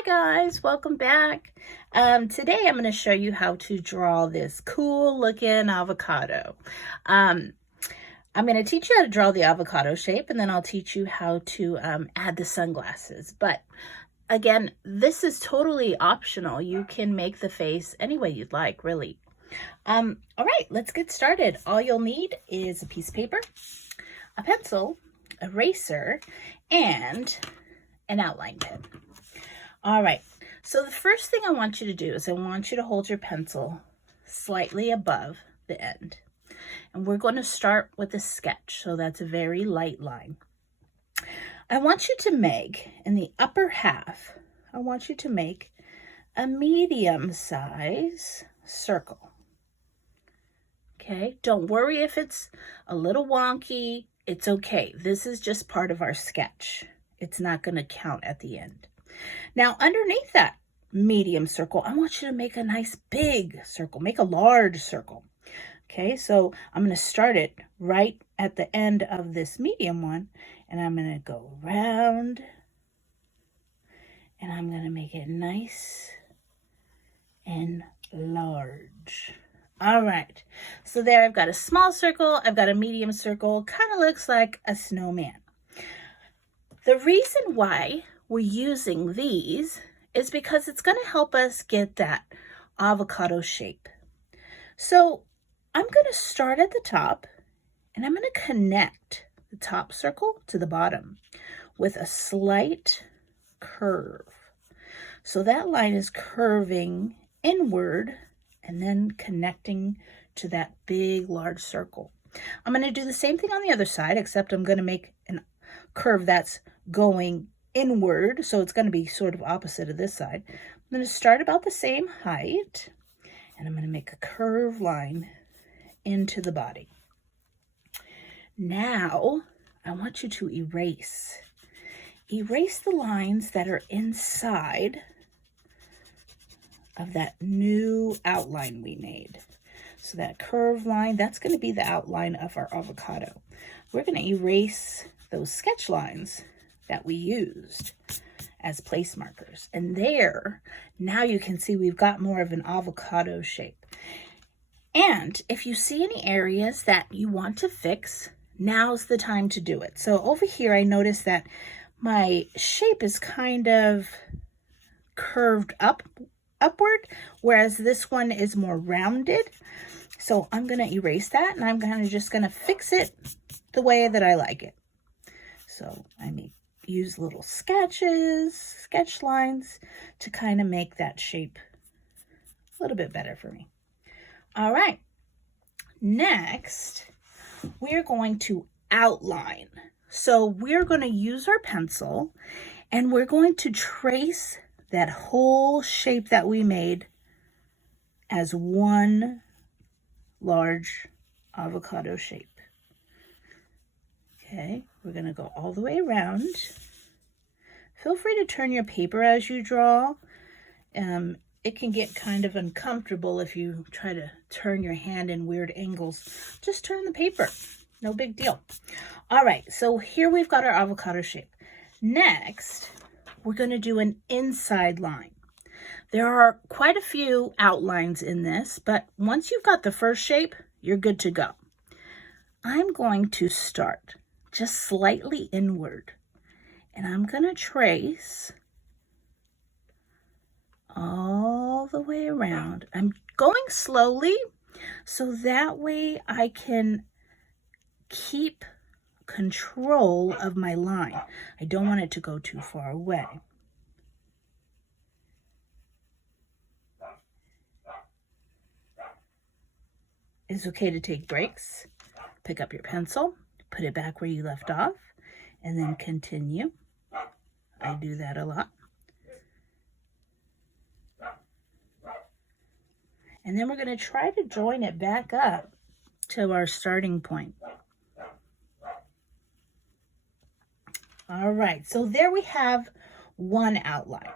Hi guys, welcome back. Today I'm going to show you how to draw this cool looking avocado. I'm going to teach you how to draw the avocado shape, and then I'll teach you how to add the sunglasses. But again, this is totally optional. You can make the face any way you'd like, really. All right, let's get started. All you'll need is a piece of paper, a pencil, eraser, and an outline pen. All right, so the first thing I want you to do is I want you to hold your pencil slightly above the end. And we're going to start with a sketch, so that's a very light line. I want you to make, in the upper half, I want you to make a medium size circle. Okay, don't worry if it's a little wonky, it's okay. This is just part of our sketch. It's not going to count at the end. Now, underneath that medium circle, I want you to make a nice big circle, make a large circle. Okay, so I'm going to start it right at the end of this medium one, and I'm going to go round, and I'm going to make it nice and large. All right, so there I've got a small circle, I've got a medium circle, kind of looks like a snowman. The reason why we're using these is because it's going to help us get that avocado shape. So I'm going to start at the top, and I'm going to connect the top circle to the bottom with a slight curve. So that line is curving inward and then connecting to that big, large circle. I'm going to do the same thing on the other side, except I'm going to make a curve that's going inward, so it's going to be sort of opposite of this side. I'm going to start about the same height, and I'm going to make a curved line into the body. Now, I want you to erase the lines that are inside of that new outline we made. So that curved line, that's going to be the outline of our avocado. We're going to erase those sketch lines that we used as place markers. And there, now you can see we've got more of an avocado shape. And if you see any areas that you want to fix, now's the time to do it. So over here, I noticed that my shape is kind of curved upward, whereas this one is more rounded. So I'm going to erase that, and I'm just going to fix it the way that I like it. So I use little sketch lines to kind of make that shape a little bit better for me. All right, next we're going to outline. So we're going to use our pencil, and we're going to trace that whole shape that we made as one large avocado shape. Okay, we're going to go all the way around. Feel free to turn your paper as you draw. It can get kind of uncomfortable if you try to turn your hand in weird angles. Just turn the paper. No big deal. All right, so here we've got our avocado shape. Next, we're going to do an inside line. There are quite a few outlines in this, but once you've got the first shape, you're good to go. I'm going to start just slightly inward, and I'm going to trace all the way around. I'm going slowly, so that way I can keep control of my line. I don't want it to go too far away. It's okay to take breaks. Pick up your pencil, put it back where you left off, and then continue. I do that a lot. And then we're going to try to join it back up to our starting point. All right, so there we have one outline.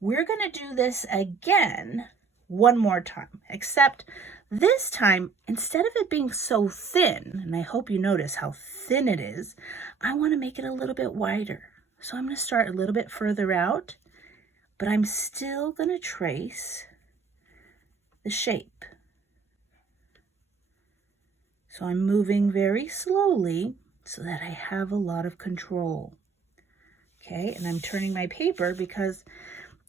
We're going to do this again one more time, except this time, instead of it being so thin, and I hope you notice how thin it is, I want to make it a little bit wider. So I'm going to start a little bit further out, but I'm still going to trace the shape. So I'm moving very slowly so that I have a lot of control. Okay, and I'm turning my paper because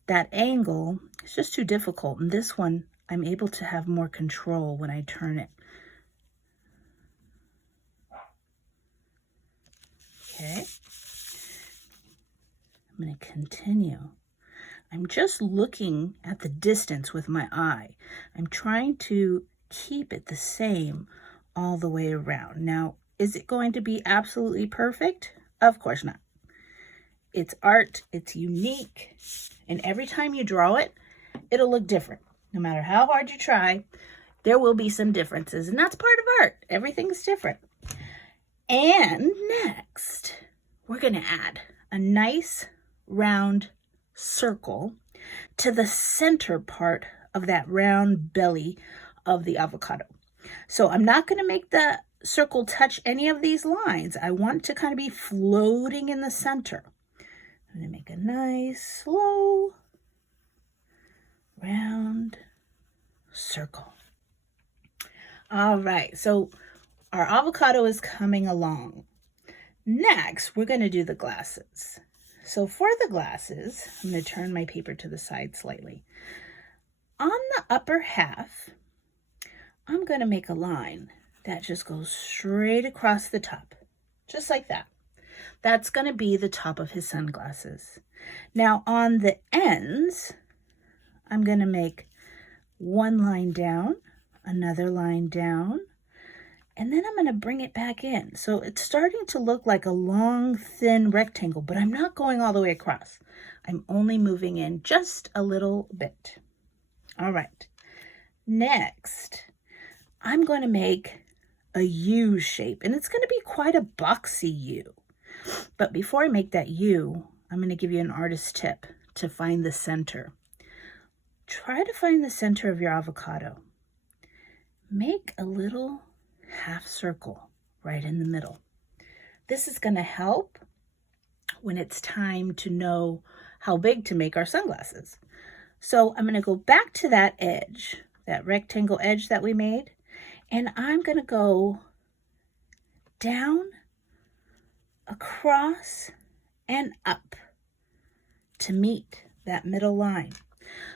that angle is just too difficult. And this one, I'm able to have more control when I turn it. Okay, I'm going to continue. I'm just looking at the distance with my eye. I'm trying to keep it the same all the way around. Now, is it going to be absolutely perfect? Of course not. It's art, it's unique, and every time you draw it, it'll look different. No matter how hard you try, there will be some differences, and that's part of art. Everything's different. And next, we're going to add a nice round circle to the center part of that round belly of the avocado. So I'm not going to make the circle touch any of these lines. I want it to kind of be floating in the center. I'm going to make a nice, slow, round circle. All right, so our avocado is coming along. Next, we're going to do the glasses. So for the glasses, I'm going to turn my paper to the side slightly. On the upper half, I'm going to make a line that just goes straight across the top, just like that. That's going to be the top of his sunglasses. Now on the ends, I'm going to make one line down, another line down, and then I'm going to bring it back in. So it's starting to look like a long, thin rectangle, but I'm not going all the way across. I'm only moving in just a little bit. All right. Next, I'm going to make a U shape, and it's going to be quite a boxy U. But before I make that U, I'm going to give you an artist tip to find the center. Try to find the center of your avocado. Make a little half circle right in the middle. This is going to help when it's time to know how big to make our sunglasses. So I'm going to go back to that edge, that rectangle edge that we made, and I'm going to go down, across, and up to meet that middle line.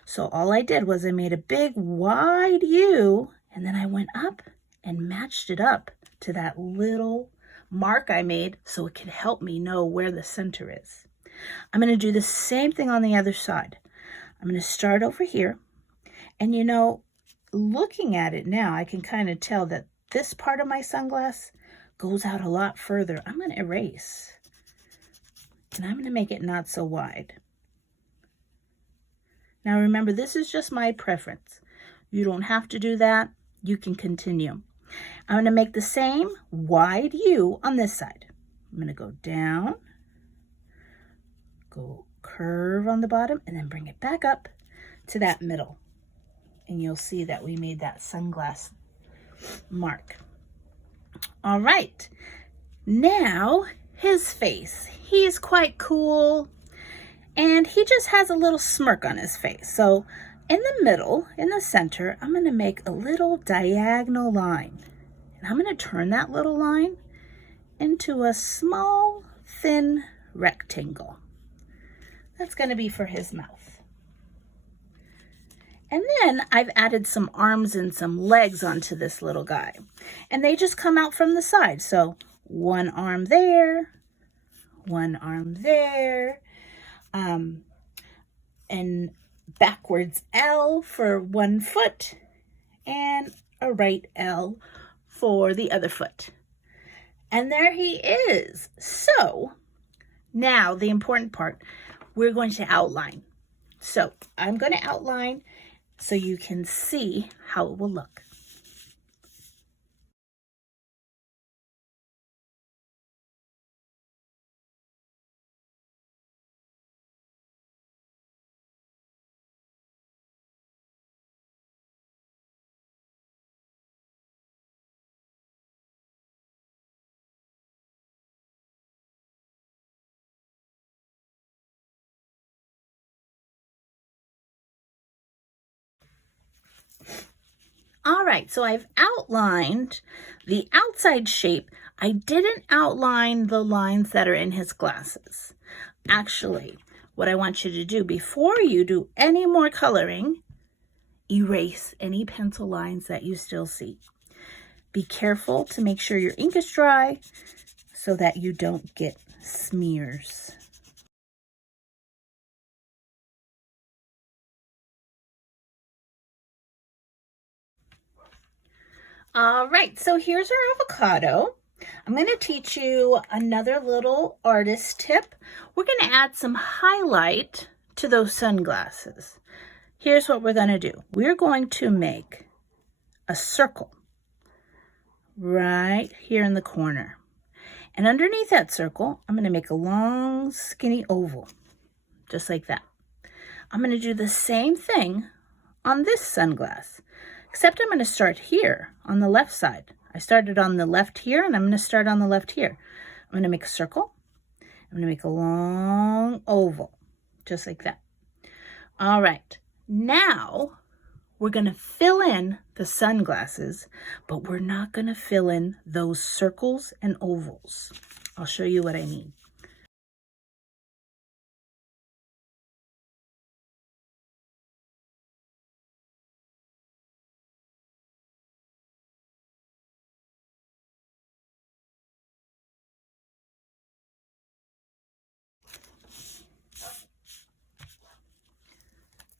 So all I did was I made a big wide U, and then I went up and matched it up to that little mark I made so it could help me know where the center is. I'm going to do the same thing on the other side. I'm going to start over here, and you know, looking at it now, I can kind of tell that this part of my sunglass goes out a lot further. I'm going to erase, and I'm going to make it not so wide. Now remember, this is just my preference. You don't have to do that. You can continue. I'm going to make the same wide U on this side. I'm going to go down, go curve on the bottom, and then bring it back up to that middle. And you'll see that we made that sunglass mark. All right, now his face. He's quite cool, and he just has a little smirk on his face. So in the middle, in the center, I'm going to make a little diagonal line. And I'm going to turn that little line into a small, thin rectangle. That's going to be for his mouth. And then I've added some arms and some legs onto this little guy. And they just come out from the side. So one arm there, one arm there, and backwards L for one foot, and a right L for the other foot. And there he is. So now the important part, we're going to outline. So I'm going to outline so you can see how it will look. right, so I've outlined the outside shape. I didn't outline the lines that are in his glasses. Actually, what I want you to do before you do any more coloring, erase any pencil lines that you still see. Be careful to make sure your ink is dry so that you don't get smears. All right, so here's our avocado. I'm going to teach you another little artist tip. We're going to add some highlight to those sunglasses. Here's what we're going to do. We're going to make a circle right here in the corner. And underneath that circle, I'm going to make a long, skinny oval, just like that. I'm going to do the same thing on this sunglass, except I'm going to start here on the left side. I started on the left here, and I'm going to start on the left here. I'm going to make a circle. I'm going to make a long oval, just like that. All right, now we're going to fill in the sunglasses, but we're not going to fill in those circles and ovals. I'll show you what I mean.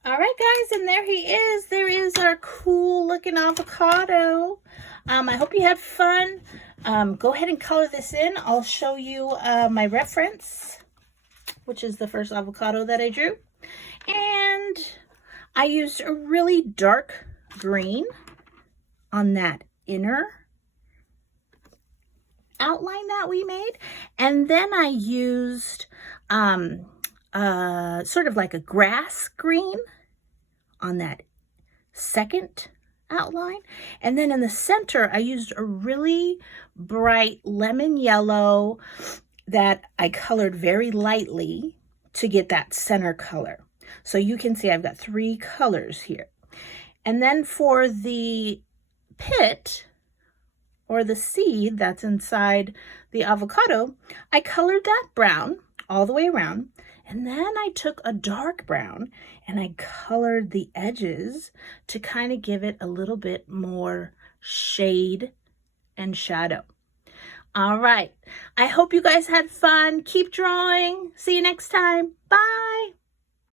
All right, guys, and there he is. There is our cool looking avocado. I hope you had fun. Go ahead and color this in. I'll show you my reference, which is the first avocado that I drew. And I used a really dark green on that inner outline that we made. And then I used sort of like a grass green on that second outline. And then in the center, I used a really bright lemon yellow that I colored very lightly to get that center color. So you can see I've got 3 colors here. And then for the pit or the seed that's inside the avocado, I colored that brown all the way around. And then I took a dark brown and I colored the edges to kind of give it a little bit more shade and shadow. All right. I hope you guys had fun. Keep drawing. See you next time. Bye.